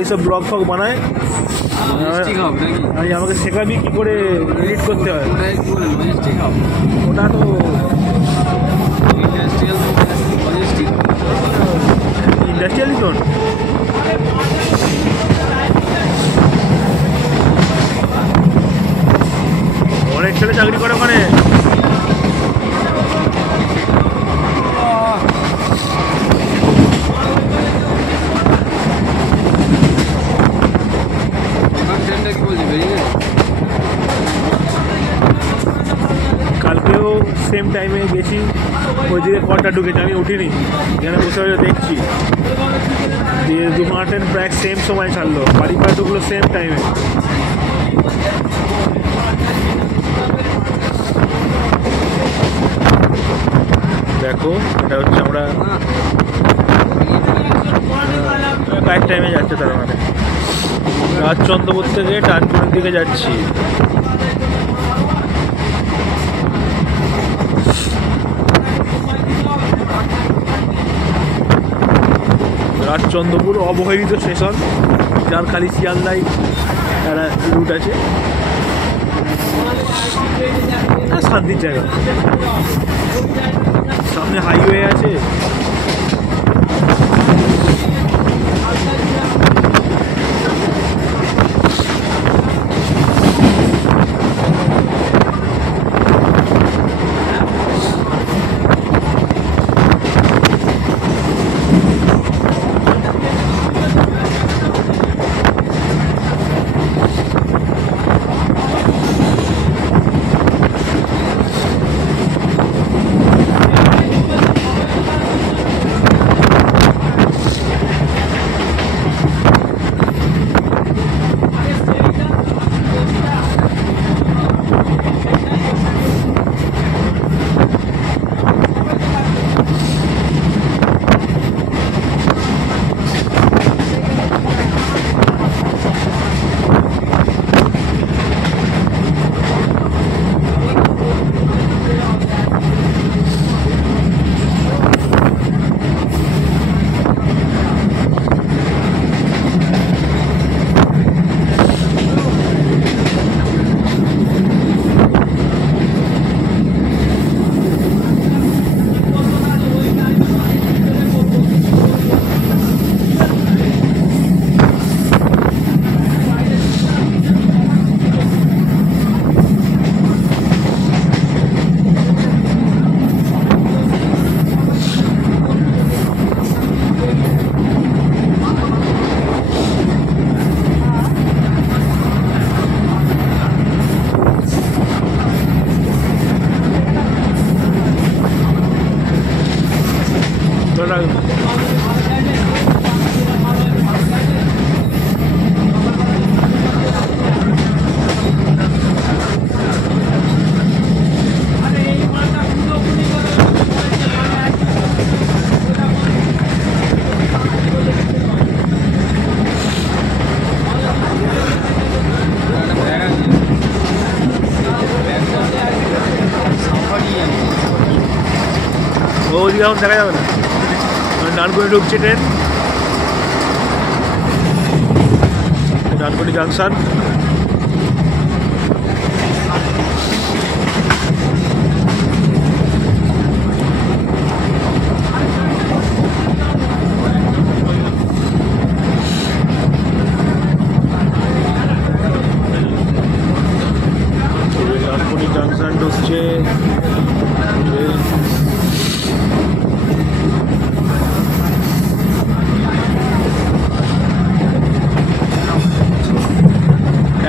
এইসব blog fog বানায়, আমাকে শেখাবি কি করে এডিট করতে হয়। ওটা তো ইন্ডাস্ট্রিয়ালই তো। অনেক ছেলে চাকরি করে ওখানে। কালকেও সেম টাইমে গেছি, ওইদিকে কটা ঢুকেছে, আমি উঠিনি, এখানে বসে বসে দেখছি। দিয়ে দুপুর ট্রেন প্রায় সেম সময় ছাড়লো, বাড়ি পাড়া ঢুকলো সেম টাইমে। দেখো এটা হচ্ছে আমরা ব্যাক টাইমে যাচ্ছে, তার মানে রাজচন্দ্রপুর থেকে টানপুরের দিকে যাচ্ছি। রাজচন্দ্রপুর অবহেলিত স্টেশন, যার খালি শিয়ালদাই একটা রুট আছে, শান্তির জায়গা। সামনে হাইওয়ে আছে। ওইদিকে এখন দেখা যাবে না, ডানকুনি ঢুকছে train, Dankuni junction. Dankuni junction ঢুকছে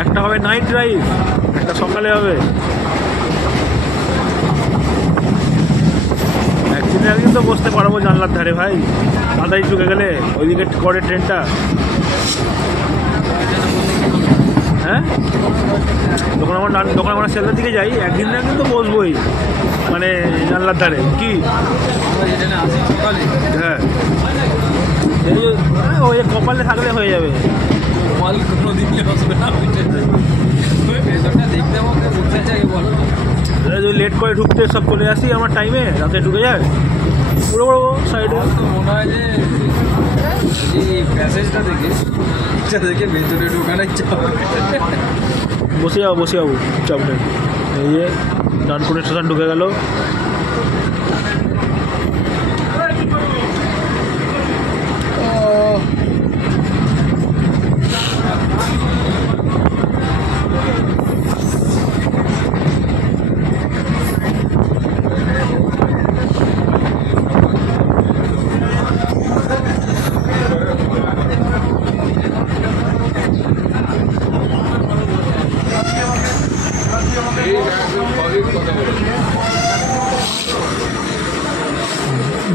একটা হবে নাইট ড্রাইভ, একটা সকালে হবে। একদিনে একদিন তো বসতে পারবো জানলার ধারে ভাই, মাথায় ঢুকে গেলে ওইদিকে করে ট্রেনটা। হ্যাঁ, যখন আমরা শিয়ালদার দিকে যাই একদিন না একদিন তো বসবোই, মানে জানলার ধারে। কি হ্যাঁ, ওই কপালে থাকলে হয়ে যাবে। লেট করে ঢুকতে সব চলে আসি আমার টাইমে, রাতে ঢুকে যায় পুরো বড় সাইডে। মনে হয় যে প্যাসেজটা দেখে ইচ্ছা থেকে ভেতরে ঢোকানোর চাপ। বসে যাবো চাপ নেই। এই যে ডানকুনি স্টেশন ঢুকে গেল।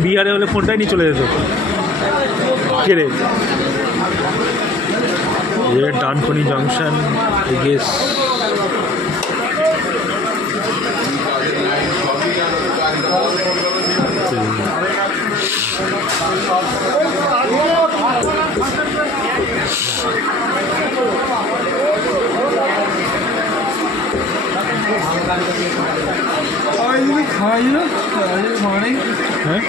বিহারে হলে ফোনটাই নিয়ে চলে যেত। কেড়ে ডানকুনি জাংশন গেস। হ্যাঁ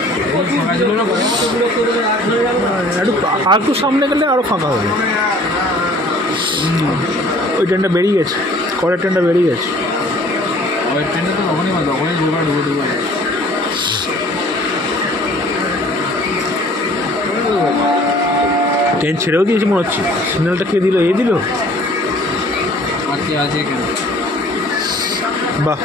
একটু সামনে গেলে আরও ফাঁকা হবে। ওই ট্রেনটা বেরিয়ে গেছে, কড়ের ট্রেনটা বেরিয়ে গেছে। ওই ট্রেনটা তো তখনই ঢুকে ট্রেন ছেড়েও দিয়েছে মনে হচ্ছে। সিগন্যালটা কে দিল? এ দিল? আছে কেন? বাহ,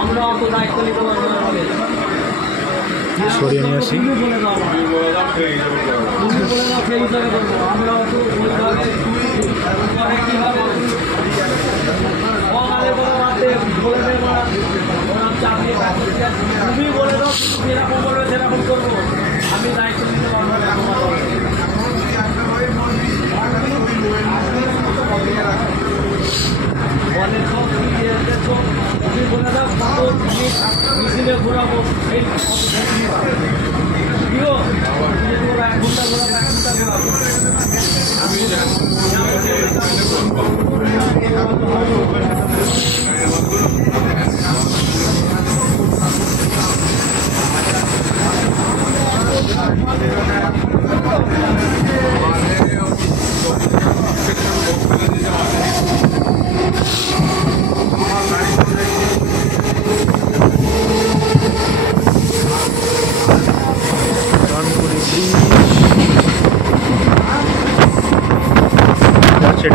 আমরা অত দায়িত্ব নিতে পারবো না। সরিয়ে নিয়ে আসি। আমরা অত তুমি বলে দাও, যেরকম বলবে সেরকম করবো। আমি দায়িত্ব নিতে পারবো না। অনেক সব তুমি বলে দাও মেশিনে ঘোরাবো। এই 1 ঘন্টা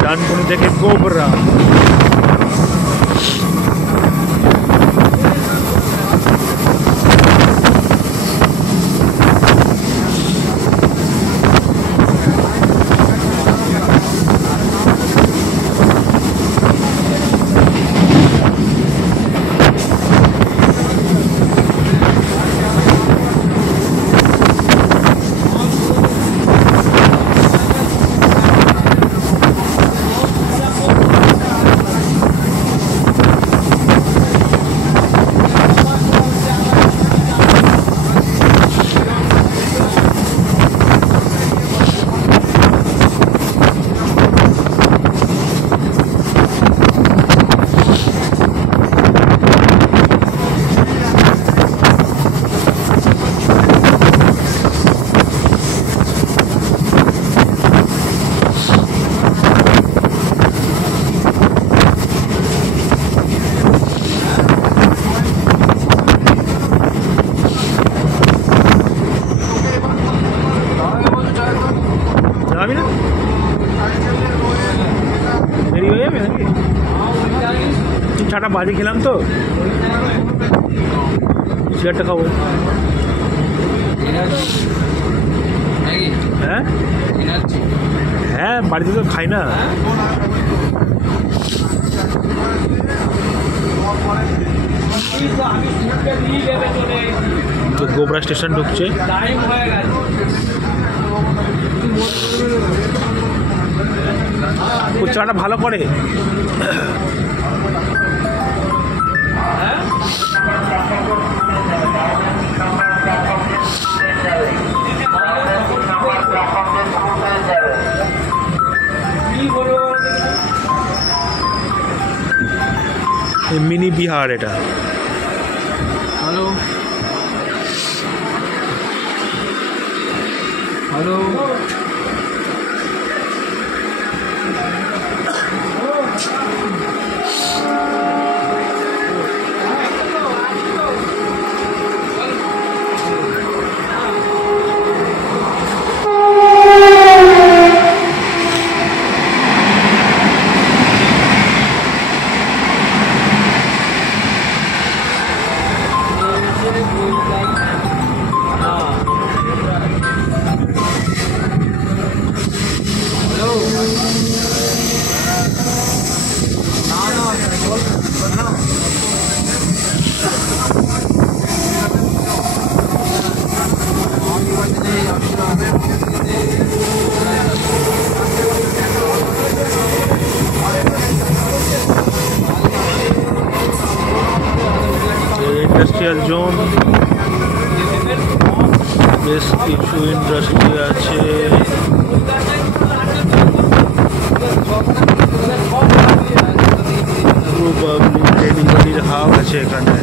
ডানকুনি থেকে গোবরা। চাটা বাজে খেলাম তো, সিগারেটটা খাবো। হ্যাঁ হ্যাঁ, বাড়িতে তো খাই না। তো গোবরা স্টেশন ঢুকছে। ও চাটা ভালো করে। মিনি বিহার এটা। হ্যালো হ্যালো ইন্ডাস্ট্রিয়াল জোন, বেশ কিছু ইন্ডাস্ট্রি আছে। প্রবাবলি ডেলিভারির হাব আছে এখানে।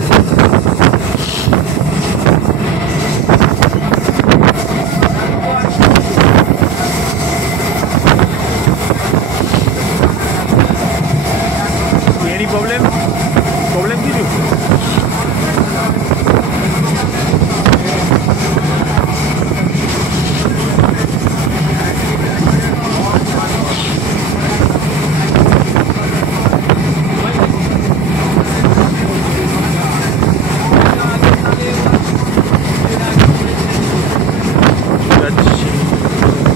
এনি প্রবলেম কিছু?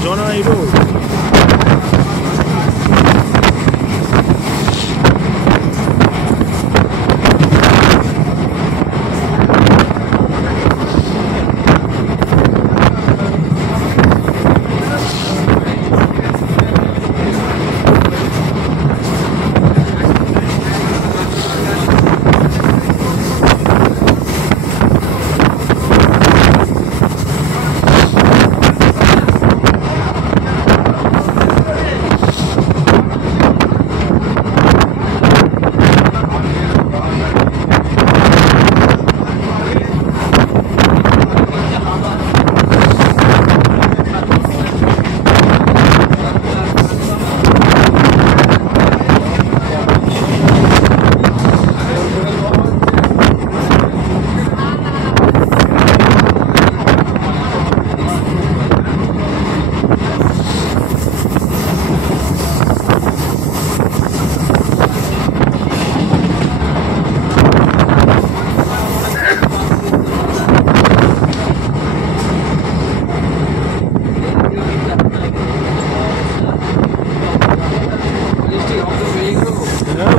জনাই রোড।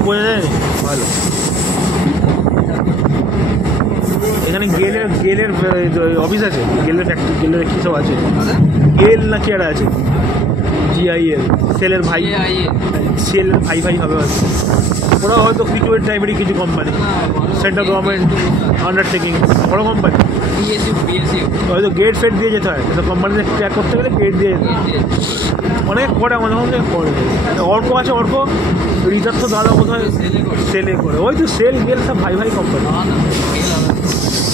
বোঝা যায়নি ভালো। এখানে গেলের অফিস আছে, গেলের ফ্যাক্টরি, গেলের কী সব আছে, গেল না কি একটা আছে, GIL, সেলের ভাই, সেলের ভাই হবে হয়তো। ওরা হয়তো কিছু টাইপেরই কিছু কোম্পানি, সেন্ট্রাল গভর্নমেন্ট আন্ডারটেকিং, বড়ো কোম্পানি। হয়তো গেট ফেট দিয়ে যেতে হয়, কোম্পানিতে ট্র্যাক করতে গেলে গেট দিয়ে যেতে হয়। অনেক করে আমাদের মধ্যে করে। অর্ক আছে, অর্ক রিচার্জ তো দাদা বোধ হয় সেলে করে, ওই তো সেল গেল সব ভাই কোম্পানি,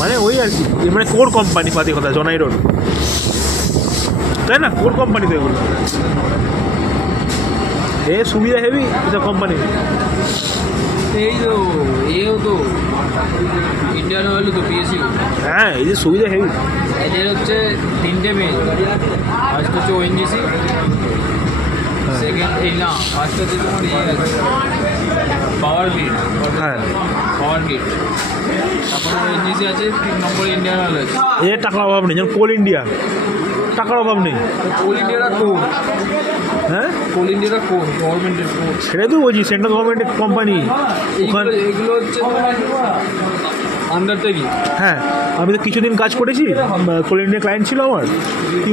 মানে ওই আর কি, মানে কোর কোম্পানি পাতি কথা, জনাই রোড, তাই না? কোর কোম্পানি তো এগুলো, এ সুবিধা হেভি এটা কোম্পানি। এই তো এও তো ইন্ডিয়ান অয়েল তো পিএসইউ। হ্যাঁ, এই যে সুবিধা হেভি। এদের হচ্ছে তিনটে মেল, ফার্স্ট হচ্ছে ONGC, সেকেন্ড এই না ফার্স্ট হচ্ছে তোমার পাওয়ার গ্রিড, হ্যাঁ পাওয়ার গ্রিড, তারপরে ONGC আছে, 3 নম্বরে ইন্ডিয়ান অয়েল আছে। এর টাকার অভাব নেই, যেমন কোল ইন্ডিয়া টাকার অভাব নেই। কোল ইন্ডিয়াটা কোন? হ্যাঁ, কোল ইন্ডিয়াটা কোন গভর্নমেন্টের কোন? সেটাই তো বলছি, সেন্ট্রাল গভর্নমেন্টের কোম্পানি ওখানে। এগুলো হচ্ছে আন্ডারটেকিং। হ্যাঁ, আমি তো কিছুদিন কাজ করেছি, কোল ইন্ডিয়া ক্লায়েন্ট ছিল আমার,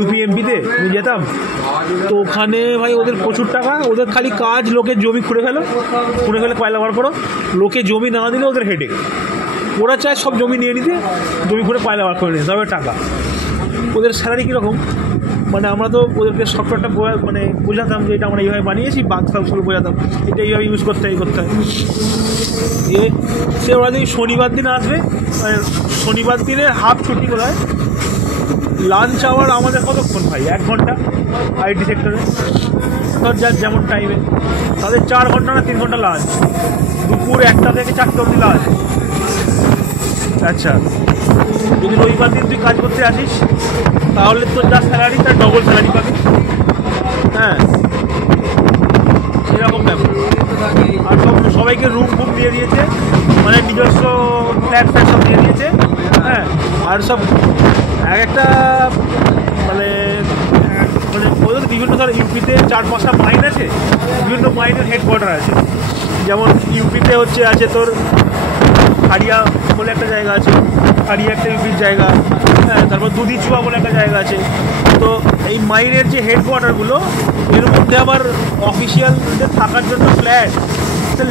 UPMPতে আমি যেতাম, তো ওখানে ভাই ওদের প্রচুর টাকা, ওদের খালি কাজ লোকের জমি খুঁড়ে ফেলে কয়লা বার করো, লোকে জমি না দিলে ওদের হেডেক, ওরা চায় সব জমি নিয়ে নিতে, জমি খুঁড়ে কয়লা বার করে নিতে, তবে টাকা। ওদের স্যালারি কীরকম মানে আমরা তো ওদেরকে সফটওয়্যারটা মানে বোঝাতাম যে এটা আমরা এইভাবে বানিয়েছি, বাগ সবগুলো বোঝাতাম এটা এইভাবে ইউজ করতে হয়, এই করতে হয়। দিয়ে সে ওরা যদি শনিবার দিন আসবে, মানে শনিবার দিনে হাফ ছুটি বলা হয়, লাঞ্চ আওয়ার আমাদের কতক্ষণ ভাই? 1 ঘন্টা আইটি সেক্টরে, ধর যার যেমন টাইমে, তাদের 4 ঘন্টা না 3 ঘন্টা লাঞ্চ, দুপুর 1টা থেকে 4টে অবধি লাঞ্চ। আচ্ছা, যদি রবিবার দিন তুই কাজ করতে আসিস তাহলে তোর যা স্যালারি তার ডবল স্যালারি পাবি। হ্যাঁ, সেরকম ব্যাপার। আর সবাইকে রুম ফুম দিয়ে দিয়েছে, মানে নিজস্ব ফ্ল্যাট সব দিয়ে দিয়েছে। হ্যাঁ, আর সব এক একটা মানে মানে ওদের বিভিন্ন ধর ইউপিতে 4-5টা মাইন আছে, বিভিন্ন মাইনের হেডকোয়ার্টার আছে। যেমন ইউপিতে আছে তোর খাড়িয়া বলে একটা জায়গা আছে, খাড়িয়া একটা ইউপির জায়গা। হ্যাঁ, তারপর দুধিচুয়া বলে একটা জায়গা আছে। তো এই মাইনের যে হেডকোয়ার্টারগুলো, এর মধ্যে আবার অফিসিয়ালদের থাকার জন্য ফ্ল্যাট,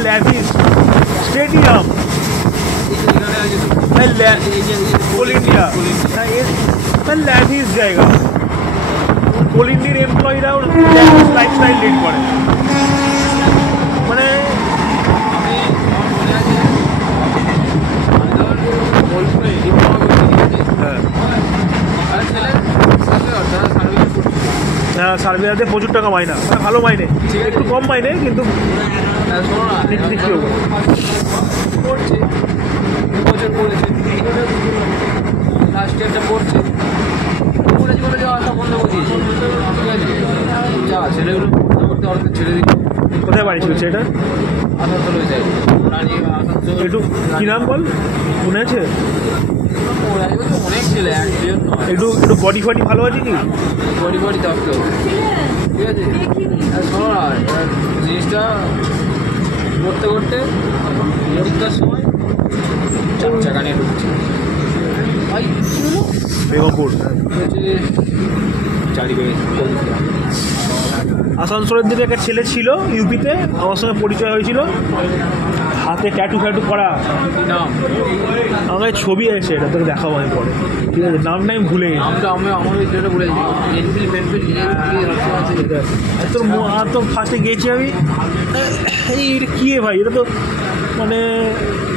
ল্যাভিস, স্টেডিয়াম, কোল ইন্ডিয়া, ল্যাভিস জায়গা। কোল ইন্ডিয়ার এমপ্লয়িরাও লাইফস্টাইল লিড করে। মানে হ্যাঁ, সার্ভেয়ারদের প্রচুর টাকা মাইনা, ভালো মাইনে, একটু কম মাইনে কিন্তু পড়ছে, বছর পড়েছে, লাস্ট ইয়ারটা পড়ছে, পড়েছি বলে যাওয়া আসা বন্ধ করে দিয়েছে। ঠিক আছে, যা ছেলেগুলো পড়তে পড়তে অর্ধেক ছেড়ে দিচ্ছে। কোথায় বাড়ি ছিল সেটা? আসানসোল হয়ে যায়, একটু কী নাম বল, মনে আছে? অনেক ছেলে, একজন নয়। একটু বডি ফডি ভালো আছে কি? বডি বডি থাকতো, ঠিক আছে। আর শোনো না, এবার জিনিসটা করতে করতে পরীক্ষার সময় 4 চাকা নিয়ে ঢুকছে ভাই, বেগমপুর হচ্ছে চারিদিকে। আসানসোলের দিকে একটা ছেলে ছিল ইউপিতে, আমার সঙ্গে পরিচয় হয়েছিল, হাতে ট্যাটু ফ্যাটু করা। নাম আমার ছবি আছে, এটা তোকে দেখাবো আমি পরে, ঠিক আছে? নামটা আমি ভুলে গেছি। নামটা আমার যেটা বলেছি এনফিল পেনফিল তোর আর তো ফার্স্টে গেছি আমি, এই এটা কী ভাই, এটা তো মানে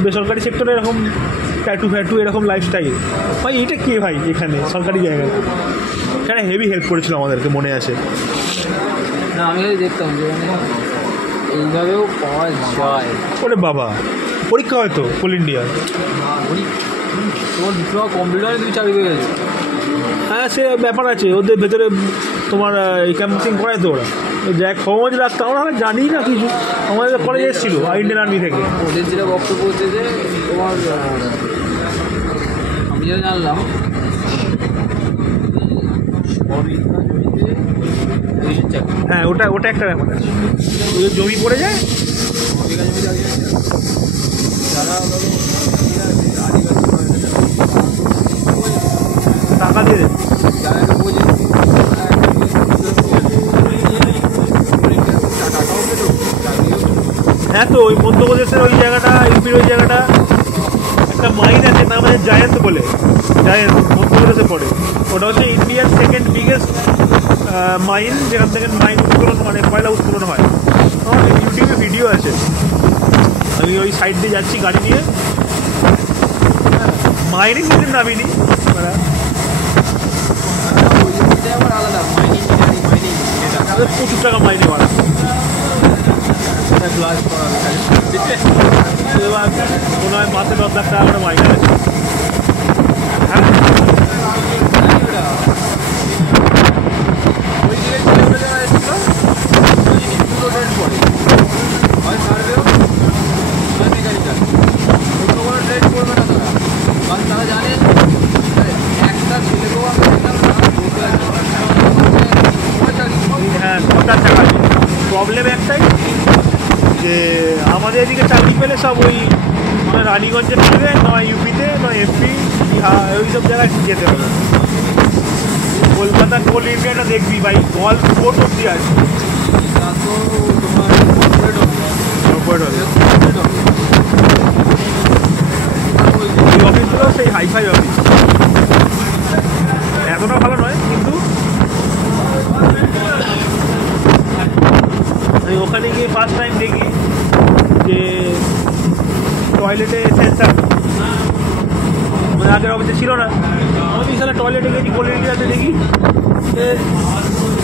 বেসরকারি সেক্টরে এরকম ট্যাটু ফ্যাটু এরকম লাইফস্টাইল ভাই, এটা কে ভাই? এখানে সরকারি জায়গায় এখানে হেভি হেল্প করেছিল আমাদেরকে, মনে আছে। না, আমি দেখতাম যে এইভাবেও পাওয়া যায়। ওরে বাবা, পরীক্ষা হয়তো কোল ইন্ডিয়া, তোমার ডিপ্লোমা কমপ্লিট হয়, তুমি চাকরি পেয়ে গেছো। হ্যাঁ, সে ব্যাপার আছে ওদের ভেতরে, তোমার এই ক্যাম্পাসিং করায় তো ওরা, যাই খোঁজ রাখতাম, আমরা জানি না কিছু। আমাদের কলেজ এসেছিলো ইন্ডিয়ান আর্মি থেকে, ওদের যেটা বক্তব্য হচ্ছে যে তোমার, আমি যেটা জানলাম হ্যাঁ, ওটা একটা ব্যাপার আছে, ওদের জমি পড়ে যায়, যারা টাকা দিয়ে দেয়। হ্যাঁ, তো ওই মধ্যপ্রদেশের ওই জায়গাটা, ইউপির ওই জায়গাটা একটা মাইন আছে, নাম আছে জায়েন্ট বলে, জায়েন্ট মধ্যপ্রদেশে পড়ে। ওটা হচ্ছে ইন্ডিয়ার 2nd বিগেস্ট মাইন, যেখান থেকে মাইন উত্তোলন, মানে কয়লা উত্তোলন হয়। আমার ইউটিউবে ভিডিও আছে, আমি ওই সাইড দিয়ে যাচ্ছি গাড়ি নিয়ে, মাইনে নিজের নামিনি, আলাদা মাইনিং, প্রচুর টাকা মাইনে মারা। ক্লাস করা এবার মনে হয় মাসে 10 লাখ টাকা করে মাইনে আছে। হ্যাঁ, ওই দিকে ছেলেগুলো যারা এসেছিল দুটো ট্রেড করে, হয় সার্ভেও হয় মেকানিক্যাল, অন্য কোনো ট্রেড করবে না তারা, কারণ তারা জানে একটা ছেলেকেও আমি দেখলাম হ্যাঁ, সরকার টাকা আছে। প্রবলেম একটাই যে আমাদের এদিকে চাকরি পেলে সব ওই মানে রানীগঞ্জে পেলে, নয় ইউপিতে, নয় এমপি, ওই সব জায়গায় যেতে হবে। কলকাতা কোল ইন্ডিয়াটা দেখবি ভাই, গল কোর্ট অব্দি আছে, তা তো তোমার কর্পোরেট হবে। এই অফিসগুলো সেই হাইফাই অফিস, এতটা ভালো নয় কিন্তু গিয়ে ফার্স্ট টাইম দেখি যে টয়লেটে সেন্সার, মানে আগের অফিসে ছিল না। আমি এখানে টয়লেটে গেছি কোয়ালিটিতে দেখি যে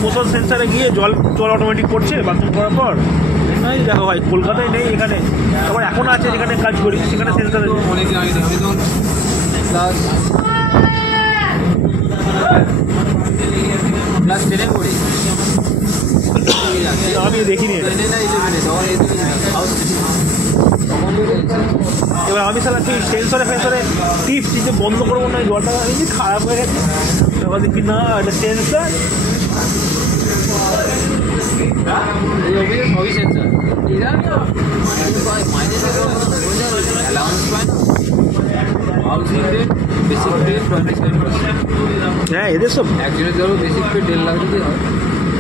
মোশন সেন্সারে গিয়ে জল অটোমেটিক করছে বাথরুম করার পর। নাই দেখো ভাই, কলকাতায় নেই, এখানে আবার এখন আছে যেখানে কাজ করি সেখানে সেন্সার আছে। অনেকদিন আগে আমি তো ক্লাস 10-এ পড়ি, আমি দেখিনি এটা। 10-এ না 11-এ, তখন এই তখন এবার আমি সালা ঠিক সেন্সরে টিপস যে বন্ধ করবো না, জলটা আমি যে খারাপ হয়ে গেছে। এবার দেখি না এটা সেন্সার, এই অফিসে সবই সেন্সার। এরা মাইনে অ্যালাউন্স পায় না, হাউসিং রেট, বেসিক রেট 27%। হ্যাঁ এদের সব একজনের ধরো বেসিক পে 1.5 লাখ যদি হয়,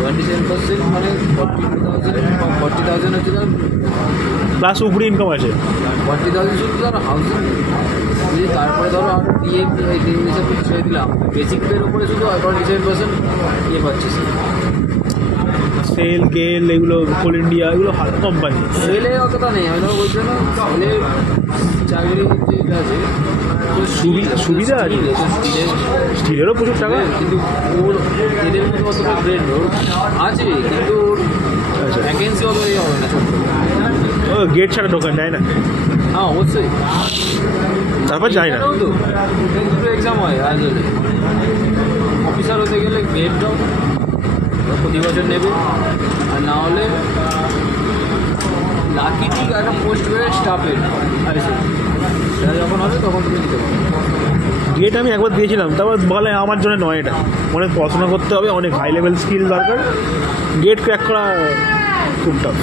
27% মানে 40,000 হচ্ছে তার, প্লাস উপরে ইনকাম আছে। 40,000 শুধু ধর হাউসিং। যদি তারপরে ধরো আমরা ডিএ হিসাব করে ছেড়ে দিলাম, বেসিক পের উপরে শুধু 27% ইয়ে পাচ্ছে। সেল গেল এগুলো কোল ইন্ডিয়া এগুলো হাত কোম্পানি। সেলে অতটা নেই, আমি ধরো বলছি না সেলে চাকরি যেটা আছে সুবিধা আছে, স্টিলেরও প্রচুর টাকা। কিন্তু ওর এদের মধ্যে অতটা ব্রেড আছে, কিন্তু ওর ভ্যাকেন্সি অত ইয়ে হবে না। ও গেট ছাড়া ঢোকান যায় না, হ্যাঁ অবশ্যই। তারপর যায় না তো দুটো এক্সাম হয় আজ হলে, অফিসার হতে গেলে গেটটাও প্রতি বছর নেবে, আর না হলে লাকি ঠিক একটা পোস্ট গ্রেড স্টাফের আছে, সেটা যখন হবে তখন তুমি দিতে পারো। গেট আমি একবার দিয়েছিলাম, তারপর বলে আমার জন্য নয়, এটা অনেক পড়াশোনা করতে হবে, অনেক হাই লেভেল স্কিল দরকার, গেট ক্র্যাক করা খুব টাফ।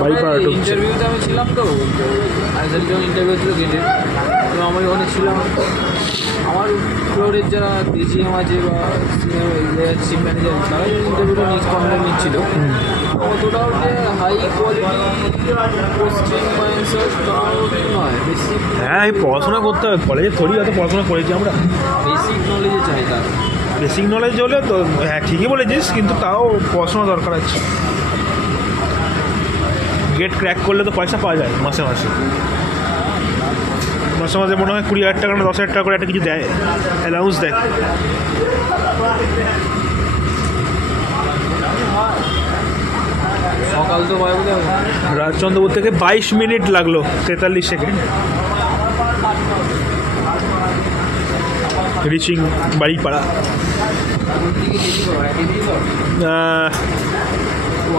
বাড়ি পাড়া ঢুকছে। ইন্টারভিউতে আমি ছিলাম তো, আইএসএল যখন ইন্টারভিউ ছিল গেটে, তো আমি ওখানে ছিলাম। আমার ফ্লোরের যারা ডিজিএম আছে বা চিফ ম্যানেজার, তারা ইন্টারভিউটা নিচ্ছিল, অতটাও যে হাই কোয়ালিটি কোশ্চেন বা অ্যান্সার তাও নয়, বেসিক হ্যাঁ এই পড়াশোনা করতে হবে, কলেজে থোড়ি অত পড়াশোনা করেছি আমরা। বেসিক নলেজে চাই তার। বেসিক নলেজ হলে তো হ্যাঁ ঠিকই বলেছিস, কিন্তু তাও পড়াশোনা দরকার আছে। গেট ক্র্যাক করলে তো পয়সা পাওয়া যায় মাসে মাসে মনে হয় 20,000 টাকা না 10,000 টাকা করে একটা কিছু দেয়, অ্যালাউন্স দেয়। সকাল তো পাই বলে রাজচন্দ্রপুর থেকে 22 মিনিট লাগলো 43 সেকেন্ড রিচিং বাড়িপাড়া।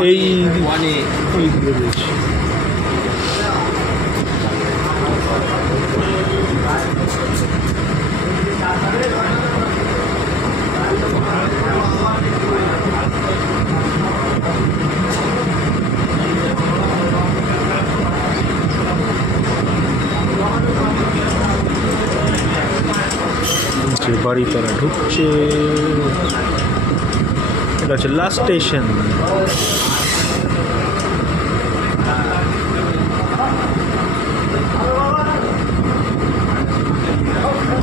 এই বাড়িপাড়া ঢুকছে, এটা হচ্ছে লাস্ট স্টেশন।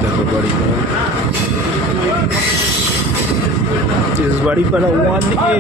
দেখো বাড়িপাড়া, বাড়িপাড়া 1A।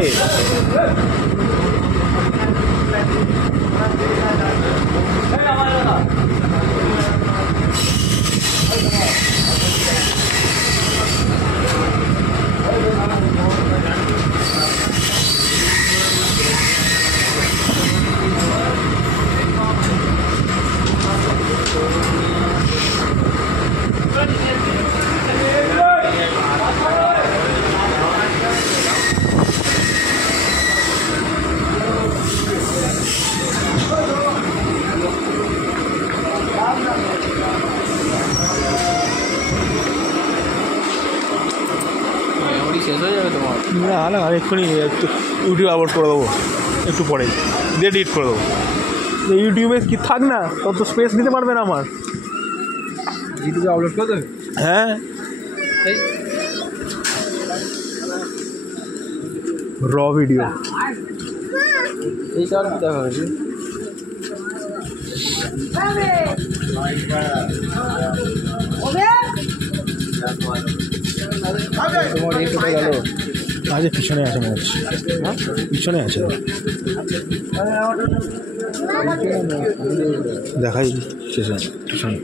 শেষ হয়ে যাবে তোমার? না আর এক্ষুনি একটু ইউটিউব আপলোড করে দেবো, একটু পরে দিয়ে এডিট করে দেবো। ইউটিউবে কি থাক না, তত স্পেস দিতে পারবে না আমার। ইউটিউবে আপলোড করে দেবে? হ্যাঁ র ভিডিও এইটা দেখা হয়েছে। তোমার এই গেল আজ পিছনে আছে মনে হচ্ছে, পিছনে আছে দেখাই শেষে পিছনে।